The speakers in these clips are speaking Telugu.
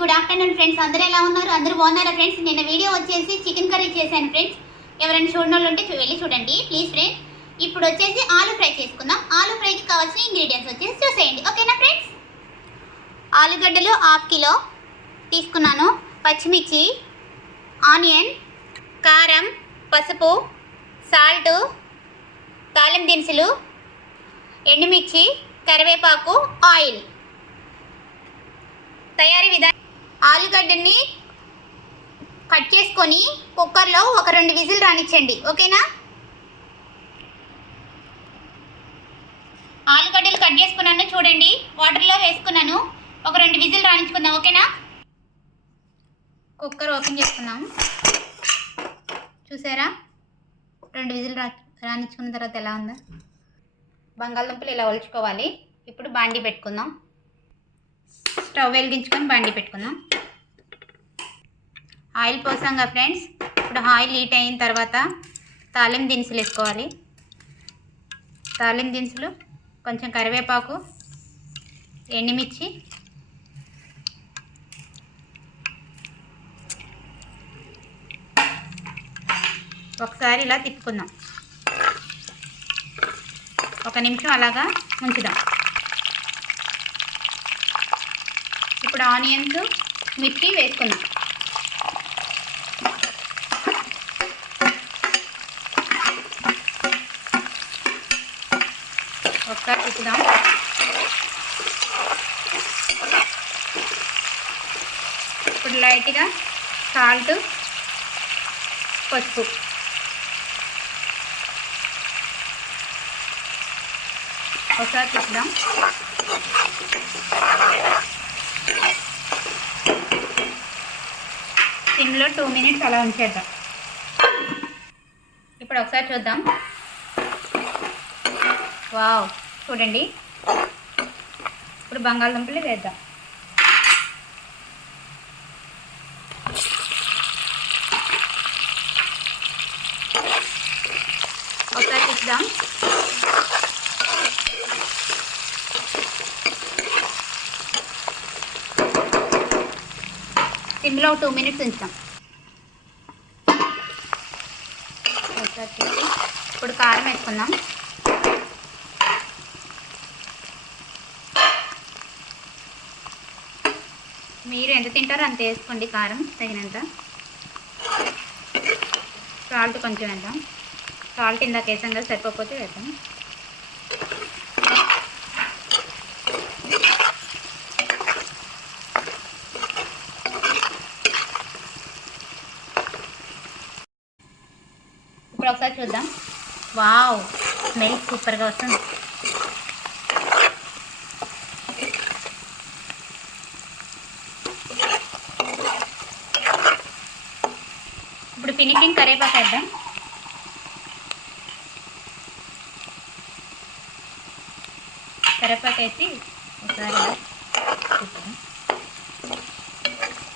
Good afternoon friends. అందరూ ఎలా ఉన్నారు? అందరూ బాగున్నారా ఫ్రెండ్స్? నిన్న వీడియో వచ్చేసి చికెన్ కర్రీ చేశాను ఫ్రెండ్స్. ఎవరైనా చూడని ఉంటే వెళ్ళి చూడండి. Please friends. ఇప్పుడు వచ్చేసి ఆలు ఫ్రై చేసుకుందాం. ఆలు ఫ్రైకి కావాల్సిన ఇంగ్రీడియంట్స్ వచ్చేసి చూసేయండి. ఓకేనా ఫ్రెండ్స్? ఆలుగడ్డలు హాఫ్ కిలో తీసుకున్నాను. పచ్చిమిర్చి ఆనియన్ కారం పసుపు సాల్ట్ తాలిం దినుసులు ఎండుమిర్చి కరివేపాకు ఆయిల్. తయారీ విధానం ఆలుగడ్డని కట్ చేసుకొని కుక్కర్లో ఒక రెండు విజిల్ రానిచ్చండి. ఓకేనా? ఆలుగడ్డలు కట్ చేసుకున్నాను చూడండి. వాటర్లో వేసుకున్నాను. ఒక రెండు విజిల్ రాణించుకుందాం ఓకేనా? కుక్కర్ ఓపెన్ చేసుకున్నాం. చూసారా? రెండు విజిల్ రా రాణించుకున్న తర్వాత ఎలా ఉందా? బంగాళదుంపలు ఇలా ఒలుచుకోవాలి. ఇప్పుడు బాండి పెట్టుకుందాం. స్టవ్ వెలిగించుకొని బండి పెట్టుకుందాం. ఆయిల్ పోసాం కదా ఫ్రెండ్స్. ఇప్పుడు ఆయిల్ హీట్ అయిన తర్వాత తాలిం దినుసులు వేసుకోవాలి. తాలిం దినుసులు కొంచెం కరివేపాకు ఎండుమిర్చి ఒకసారి ఇలా తిప్పుకుందాం. ఒక నిమిషం అలాగా ఉంచుదాం ఇప్పుడు ఆనియన్స్ మిర్చి వేసుకుందాం. ఒకసారి తిప్పుదాం ఇప్పుడు లైట్గా సాల్ట్ పసుపు. ఒకసారి తిప్పుదాం సిమ్లో టూ మినిట్స్ అలా ఉంచేద్దాం. ఇప్పుడు ఒకసారి చూద్దాం. వావ్ చూడండి. ఇప్పుడు బంగాళదుంపలు వేద్దాం. ఒకసారి చూద్దాం. సిమ్లో టూ మినిట్స్ ఉంచుతాం. ఒకసారి ఇప్పుడు కారం వేసుకుందాం. మీరు ఎంత తింటారో అంత వేసుకోండి కారం తగినంత. సాల్ట్ కొంచెం వేద్దాం. సాల్ట్ ఇందాక వేసాం కదా సరిపోకపోతే వేద్దాం. ఇప్పుడు ఒకసారి చూద్దాం. వావ్ స్మెల్ సూపర్గా వస్తుంది. ఇప్పుడు ఫినిషింగ్ కరేపాకు వేద్దాం. కరేపాకు వేసి ఒకసారి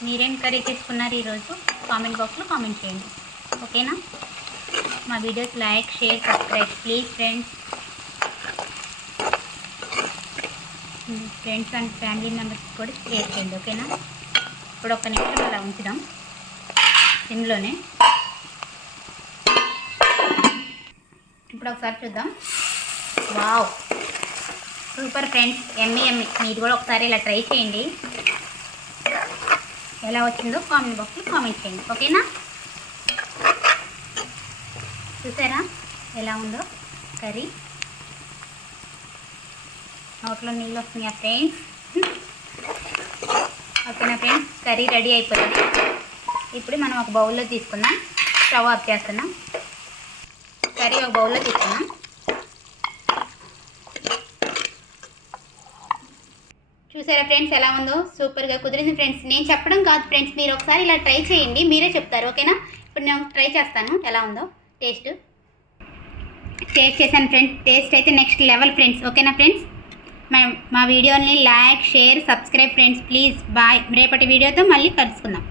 మీరేం కర్రీ తీసుకున్నారు ఈరోజు? కామెంట్ బాక్స్లో కామెంట్ చేయండి. ఓకేనా? మా videos like share subscribe please friends friends and family members కూడా షేర్ చేయండి ఓకేనా ఇప్పుడు ఒక నిమిషం అలా ఉంచుదాం. సిమ్లోనే ఇప్పుడు ఒకసారి చూద్దాం. వావ్ సూపర్ ఫ్రెండ్స్ ఎమ్మి ఎమ్మి మీరు కూడా ఒకసారి ఇలా ట్రై చేయండి. ఎలా వచ్చిందో కామెంట్ బాక్స్లో కామెంట్ చేయండి ఓకేనా చూసారా? ఎలా ఉందో? కర్రీ. నోట్లో నీళ్ళు వస్తున్నాయా ఫ్రెండ్స్? ఓకేనా ఫ్రెండ్స్? కర్రీ రెడీ అయిపోయింది. ఇప్పుడు మనం ఒక బౌల్లో తీసుకుందాం. స్టవ్ ఆఫ్ చేస్తున్నాం. కర్రీ ఒక బౌల్లో తీసుకున్నాం చూసారా ఫ్రెండ్స్ ఎలా ఉందో? సూపర్గా కుదిరింది ఫ్రెండ్స్. నేను చెప్పడం కాదు ఫ్రెండ్స్. మీరు ఒకసారి ఇలా ట్రై చేయండి. మీరే చెప్తారు. ఓకేనా? ఇప్పుడు నేను ట్రై చేస్తాను. ఎలా ఉందో? టేస్ట్? టేస్ట్ చేశాను ఫ్రెండ్స్ టేస్ట్ అయితే నెక్స్ట్ లెవెల్ ఫ్రెండ్స్ ఓకేనా ఫ్రెండ్స్ మా మా వీడియోని like share subscribe friends please bye రేపటి వీడియోతో మళ్ళీ కలుసుకుందాం.